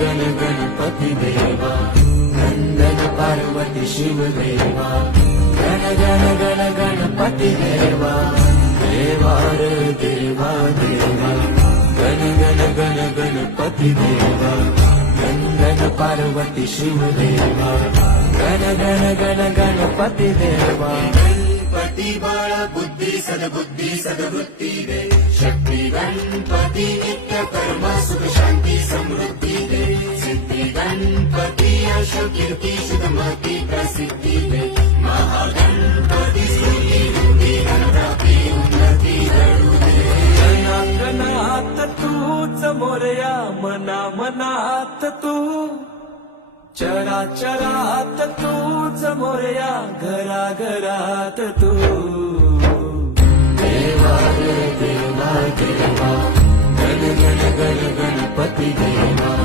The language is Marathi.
गण गणपती देवा नंदन पार्वती शिवदेवा गण गण गण गणपती देवा देवा रे देवा देवा गण गण गण गणपती देवा नंदन पार्वती शिवदेवा गण गण गण गणपती देवा गणपती बाळ बुद्धी सद्बुद्धी दे शक्ती गणपती नित्य कर्म सुख शांती समृद्धी दे सिद्धी गणपती यश कीर्ती सुधमती प्रसिद्धी दे महागणपती स्तुती बुद्धी गणपती उन्नती घडू दे जनार्दनात तूच मोरया मना मनात तू चराचरात तूच मोरया घरा घरात तू देवा रे देवा देवा गण गण गण गणपती देवा